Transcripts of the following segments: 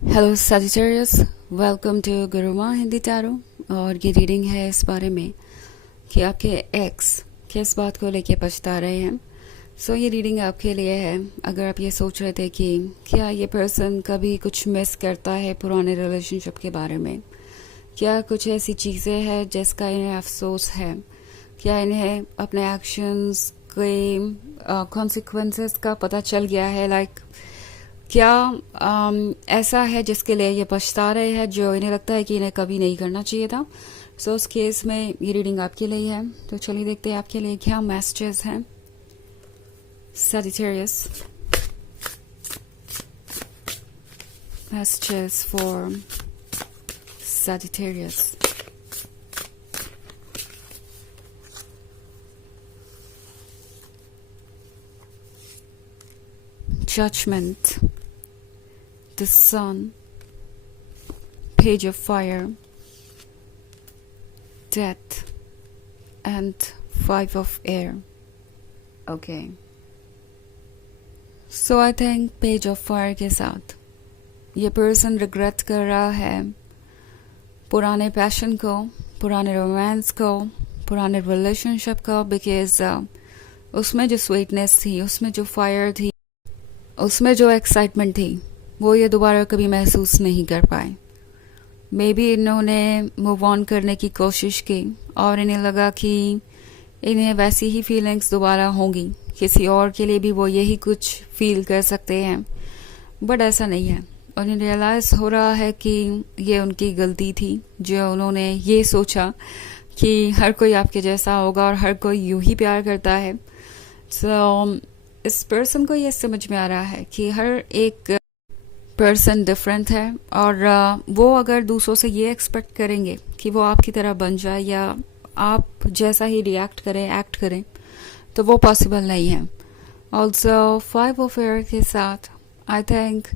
Hello Sagittarius, welcome to Gurumaa Hindi tarot. और ये reading है इस बारे में कि आपके एक्स किस बात को लेके पछता रहे हैं। ये रीडिंग आपके लिए है। अगर आप ये सोच रहे थे कि क्या ये पर्सन कभी कुछ मिस करता है पुराने रिलेशनशिप के बारे में, क्या कुछ ऐसी चीज़ें हैं जिसका इन्हें अफसोस है, क्या इन्हें अपने एक्शंस के कॉन्सिक्वेंसेस का पता चल गया है, क्या ऐसा है जिसके लिए ये पछता रहे हैं जो इन्हें लगता है कि इन्हें कभी नहीं करना चाहिए था। उस केस में ये रीडिंग आपके लिए है। तो चलिए देखते हैं आपके लिए क्या मैसेजेस हैं। Sagittarius, messages for Sagittarius. Judgment, the Sun, Page of Fire, Death, and Five of Air. Okay. So I think Page of Fire के साथ ये पर्सन रिग्रेट कर रहा है पुराने पैशन को, पुराने रोमांस को, पुराने रिलेशनशिप को, बिकॉज उसमें जो स्वीटनेस थी, उसमें जो फायर थी, उसमें जो एक्साइटमेंट थी, वो ये दोबारा कभी महसूस नहीं कर पाए। मे बी इन्होंने मूव ऑन करने की कोशिश की और इन्हें लगा कि इन्हें वैसी ही फीलिंग्स दोबारा होंगी, किसी और के लिए भी वो यही कुछ फील कर सकते हैं, बट ऐसा नहीं है। उन्हें रियलाइज़ हो रहा है कि ये उनकी गलती थी जो उन्होंने ये सोचा कि हर कोई आपके जैसा होगा और हर कोई यूं ही प्यार करता है। इस पर्सन को ये समझ में आ रहा है कि हर एक पर्सन डिफरेंट है और वो अगर दूसरों से ये एक्सपेक्ट करेंगे कि वो आपकी तरह बन जाए या आप जैसा ही रिएक्ट करें, एक्ट करें, तो वो पॉसिबल नहीं है। ऑल्सो फाइव ऑफ एयर के साथ आई थिंक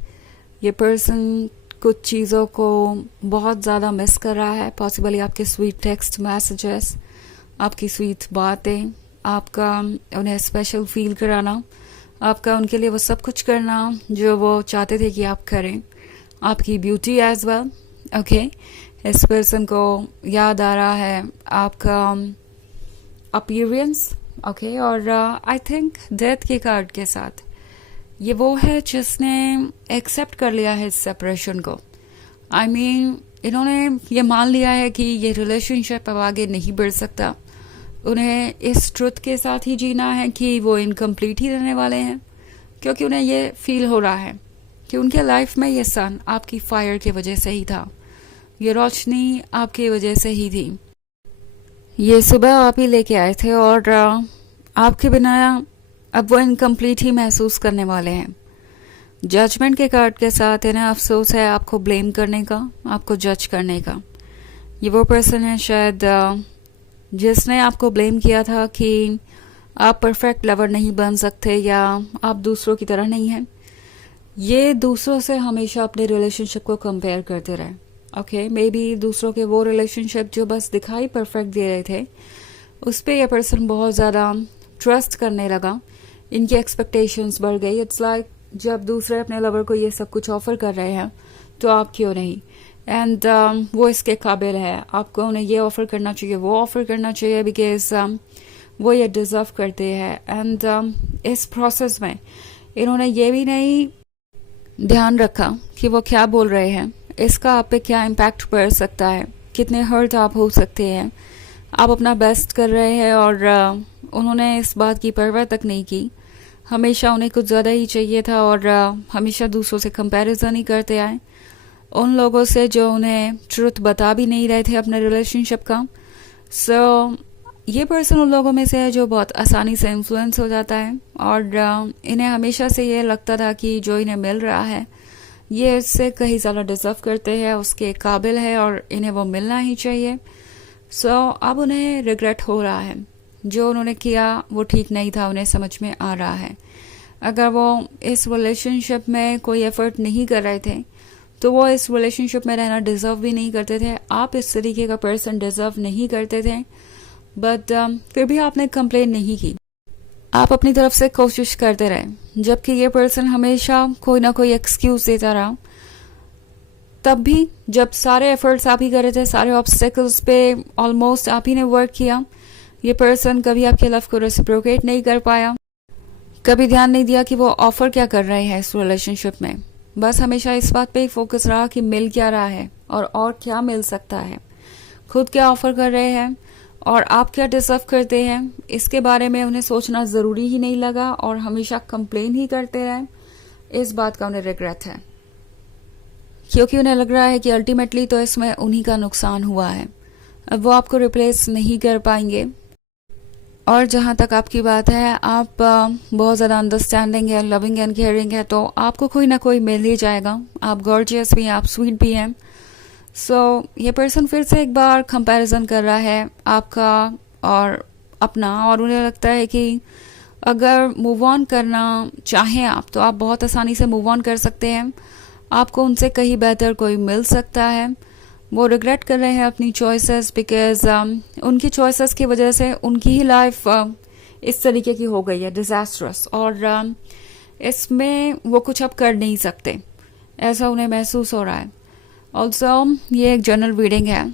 ये पर्सन कुछ चीज़ों को बहुत ज़्यादा मिस कर रहा है। पॉसिबली आपके स्वीट टेक्स्ट मैसेजेस, आपकी स्वीट बातें, आपका उन्हें स्पेशल फील कराना, आपका उनके लिए वो सब कुछ करना जो वो चाहते थे कि आप करें, आपकी ब्यूटी एज वेल। ओके, इस पर्सन को याद आ रहा है आपका अपीयरेंस। ओके, और आई थिंक डेथ के कार्ड के साथ ये वो है जिसने एक्सेप्ट कर लिया है इस सेपरेशन को। आई मीन इन्होंने ये मान लिया है कि ये रिलेशनशिप अब आगे नहीं बढ़ सकता। उन्हें इस ट्रुथ के साथ ही जीना है कि वो इनकम्प्लीट ही रहने वाले हैं, क्योंकि उन्हें ये फील हो रहा है कि उनके लाइफ में ये सन आपकी फायर की वजह से ही था, ये रोशनी आपकी वजह से ही थी, ये सुबह आप ही लेके आए थे और आपके बिना अब वो इनकम्प्लीट ही महसूस करने वाले हैं। जजमेंट के कार्ड के साथ इन्हें अफसोस है आपको ब्लेम करने का, आपको जज करने का। ये वो पर्सन है शायद जिसने आपको ब्लेम किया था कि आप परफेक्ट लवर नहीं बन सकते या आप दूसरों की तरह नहीं हैं। ये दूसरों से हमेशा अपने रिलेशनशिप को कंपेयर करते रहे। ओके, मे बी दूसरों के वो रिलेशनशिप जो बस दिखाई परफेक्ट दे रहे थे, उस पर यह पर्सन बहुत ज़्यादा ट्रस्ट करने लगा, इनकी एक्सपेक्टेशंस बढ़ गई। इट्स लाइक जब दूसरे अपने लवर को ये सब कुछ ऑफर कर रहे हैं तो आप क्यों नहीं, एंड वो इसके काबिल है, आपको उन्हें ये ऑफ़र करना चाहिए, वो ऑफ़र करना चाहिए, बिकॉज वो ये डिज़र्व करते हैं। एंड इस प्रोसेस में इन्होंने ये भी नहीं ध्यान रखा कि वो क्या बोल रहे हैं, इसका आप पे क्या इम्पैक्ट पड़ सकता है, कितने हर्ट आप हो सकते हैं। आप अपना बेस्ट कर रहे हैं और उन्होंने इस बात की परवाह तक नहीं की। हमेशा उन्हें कुछ ज़्यादा ही चाहिए था और हमेशा दूसरों से कंपैरिजन ही करते आए, उन लोगों से जो उन्हें ट्रुथ बता भी नहीं रहे थे अपने रिलेशनशिप का। ये पर्सन उन लोगों में से है जो बहुत आसानी से इन्फ्लुएंस हो जाता है और इन्हें हमेशा से ये लगता था कि जो इन्हें मिल रहा है ये इससे कहीं ज़्यादा डिजर्व करते हैं, उसके काबिल है और इन्हें वो मिलना ही चाहिए। अब उन्हें रिग्रेट हो रहा है, जो उन्होंने किया वो ठीक नहीं था, उन्हें समझ में आ रहा है। अगर वो इस रिलेशनशिप में कोई एफर्ट नहीं कर रहे थे तो वो इस रिलेशनशिप में रहना डिज़र्व भी नहीं करते थे। आप इस तरीके का पर्सन डिज़र्व नहीं करते थे, बट फिर भी आपने कंप्लेन नहीं की, आप अपनी तरफ से कोशिश करते रहे, जबकि ये पर्सन हमेशा कोई ना कोई एक्सक्यूज देता रहा। तब भी जब सारे एफर्ट्स आप ही कर रहे थे, सारे ऑब्स्टेकल्स पे ऑलमोस्ट आप ही ने वर्क किया, ये पर्सन कभी आपके लव को रेसिप्रोकेट नहीं कर पाया, कभी ध्यान नहीं दिया कि वो ऑफर क्या कर रहे हैं इस रिलेशनशिप में। बस हमेशा इस बात पे ही फोकस रहा कि मिल क्या रहा है और क्या मिल सकता है, खुद क्या ऑफर कर रहे हैं और आप क्या डिजर्व करते हैं, इसके बारे में उन्हें सोचना ज़रूरी ही नहीं लगा और हमेशा कंप्लेन ही करते रहे। इस बात का उन्हें रिग्रेट है, क्योंकि उन्हें लग रहा है कि अल्टीमेटली तो इसमें उन्हीं का नुकसान हुआ है, अब वो आपको रिप्लेस नहीं कर पाएंगे। और जहाँ तक आपकी बात है, आप बहुत ज़्यादा अंडरस्टैंडिंग है, लविंग एंड केयरिंग है, तो आपको कोई ना कोई मिल ही जाएगा। आप गॉर्जियस भी हैं, आप स्वीट भी हैं। सो ये पर्सन फिर से एक बार कंपैरिजन कर रहा है आपका और अपना, और उन्हें लगता है कि अगर मूव ऑन करना चाहें आप, तो आप बहुत आसानी से मूव ऑन कर सकते हैं, आपको उनसे कहीं बेहतर कोई मिल सकता है। वो रिग्रेट कर रहे हैं अपनी चॉइसेस, बिकॉज उनकी चॉइसेस की वजह से उनकी ही लाइफ इस तरीके की हो गई है, डिजास्ट्रस, और इसमें वो कुछ अब कर नहीं सकते, ऐसा उन्हें महसूस हो रहा है। ऑल्सो ये एक जनरल रीडिंग है,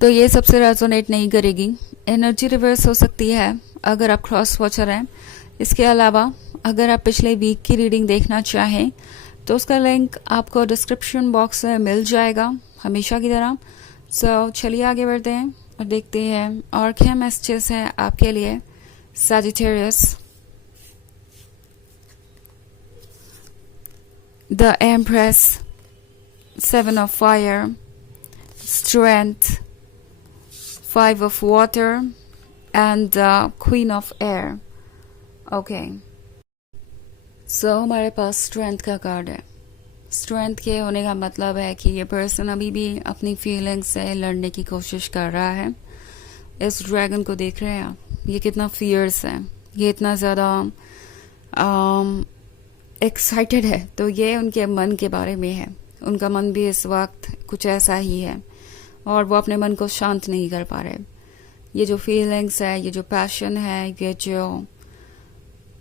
तो ये सबसे रेजोनेट नहीं करेगी, एनर्जी रिवर्स हो सकती है अगर आप क्रॉस वॉचर हैं। इसके अलावा अगर आप पिछले वीक की रीडिंग देखना चाहें तो उसका लिंक आपको डिस्क्रिप्शन बॉक्स में मिल जाएगा, हमेशा की तरह। सो चलिए आगे बढ़ते हैं और देखते हैं और क्या मैसेजेस हैं आपके लिए Sagittarius. The empress, 7 of fire, strength, 5 of water and Queen of air. Okay. So हमारे पास स्ट्रेंथ का कार्ड है। स्ट्रेंथ के होने का मतलब है कि ये पर्सन अभी भी अपनी फीलिंग्स से लड़ने की कोशिश कर रहा है। इस ड्रैगन को देख रहे हैं आप, ये कितना फियर्स है, ये इतना ज़्यादा एक्साइटेड है, तो ये उनके मन के बारे में है। उनका मन भी इस वक्त कुछ ऐसा ही है और वो अपने मन को शांत नहीं कर पा रहे। ये जो फीलिंग्स है, ये जो पैशन है, ये जो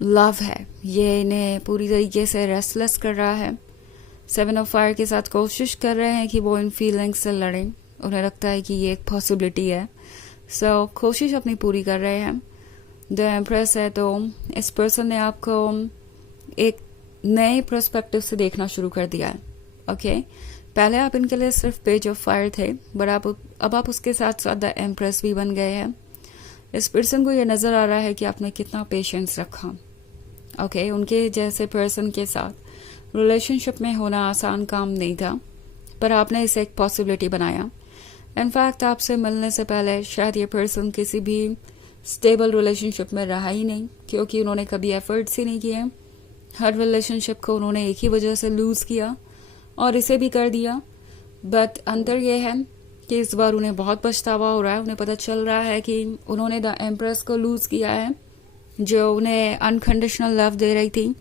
लव है, ये इन्हें पूरी तरीके से रेस्टलेस कर रहा है। 7 of fire के साथ कोशिश कर रहे हैं कि वो इन फीलिंग्स से लड़ें, उन्हें लगता है कि ये एक पॉसिबिलिटी है। सो कोशिश अपनी पूरी कर रहे हैं। द एम्प्रेस है, तो इस पर्सन ने आपको एक नए पर्सपेक्टिव से देखना शुरू कर दिया है। ओके, पहले आप इनके लिए सिर्फ पेज ऑफ फायर थे, बट अब आप उसके साथ साथ द एम्प्रेस भी बन गए हैं। इस पर्सन को ये नज़र आ रहा है कि आपने कितना पेशेंस रखा। ओके, उनके जैसे पर्सन के साथ रिलेशनशिप में होना आसान काम नहीं था, पर आपने इसे एक पॉसिबिलिटी बनाया। इनफैक्ट आपसे मिलने से पहले शायद ये पर्सन किसी भी स्टेबल रिलेशनशिप में रहा ही नहीं, क्योंकि उन्होंने कभी एफर्ट्स ही नहीं किए। हर रिलेशनशिप को उन्होंने एक ही वजह से लूज़ किया और इसे भी कर दिया। बट अंतर यह है कि इस बार उन्हें बहुत पछतावा हो रहा है। उन्हें पता चल रहा है कि उन्होंने द एम्प्रेस को लूज़ किया है, जो उन्हें अनकंडीशनल लव दे रही थी।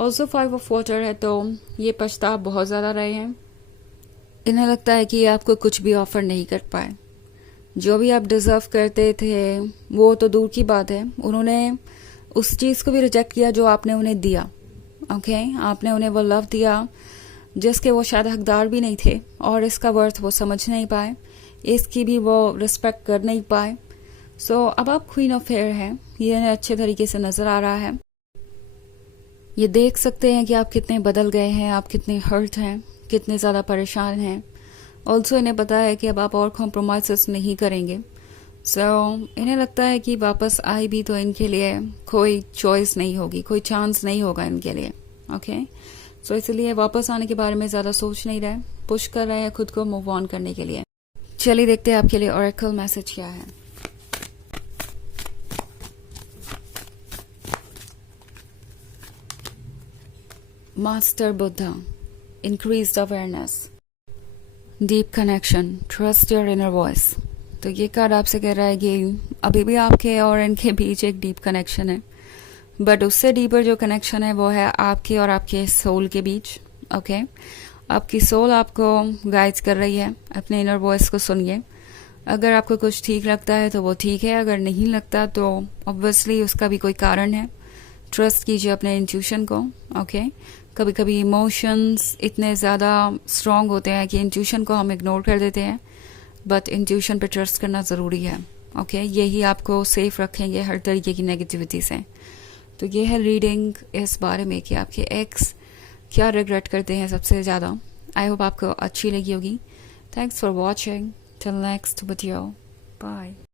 ऑल्सो 5 of water है, तो ये पछतावा बहुत ज़्यादा रहे हैं। इन्हें लगता है कि ये आपको कुछ भी ऑफर नहीं कर पाए। जो भी आप डिजर्व करते थे वो तो दूर की बात है, उन्होंने उस चीज़ को भी रिजेक्ट किया जो आपने उन्हें दिया। ओके, आपने उन्हें वो लव दिया जिसके वो शायद हकदार भी नहीं थे, और इसका वर्थ वो समझ नहीं पाए, इसकी भी वो रिस्पेक्ट कर नहीं पाए। सो अब आप क्वीन ऑफ एयर हैं, ये अच्छे तरीके से नज़र आ रहा है। ये देख सकते हैं कि आप कितने बदल गए हैं, आप कितने हर्ट हैं, कितने ज़्यादा परेशान हैं। ऑल्सो इन्हें पता है कि अब आप और कॉम्प्रोमाइज़ नहीं करेंगे। सो इन्हें लगता है कि वापस आए भी तो इनके लिए कोई चॉइस नहीं होगी, कोई चांस नहीं होगा इनके लिए। ओके, सो इसलिए वापस आने के बारे में ज़्यादा सोच नहीं रहे, पुश कर रहे हैं खुद को मूव ऑन करने के लिए। चलिए देखते हैं आपके लिए ऑरेकल मैसेज क्या है। Master Buddha, increased awareness, deep connection, trust your inner voice. तो ये कार्ड आपसे कह रहा है कि अभी भी आपके और इनके बीच एक डीप कनेक्शन है, बट उससे डीपर जो कनेक्शन है वो है आपके और आपके सोल के बीच। ओके, आपकी सोल आपको गाइड कर रही है, अपने इनर वॉइस को सुनिए। अगर आपको कुछ ठीक लगता है तो वो ठीक है, अगर नहीं लगता तो ऑब्वियसली उसका भी कोई कारण है। ट्रस्ट कीजिए अपने इंट्यूशन को। ओके, कभी कभी इमोशंस इतने ज़्यादा स्ट्रॉन्ग होते हैं कि इंट्यूशन को हम इग्नोर कर देते हैं, बट इंट्यूशन पे ट्रस्ट करना ज़रूरी है। ओके, यही आपको सेफ रखेंगे हर तरीके की नेगेटिविटी से। तो ये है रीडिंग इस बारे में कि आपके एक्स क्या रिग्रेट करते हैं सबसे ज़्यादा। आई होप आपको अच्छी लगी होगी। Thanks for watching. Till next video, bye.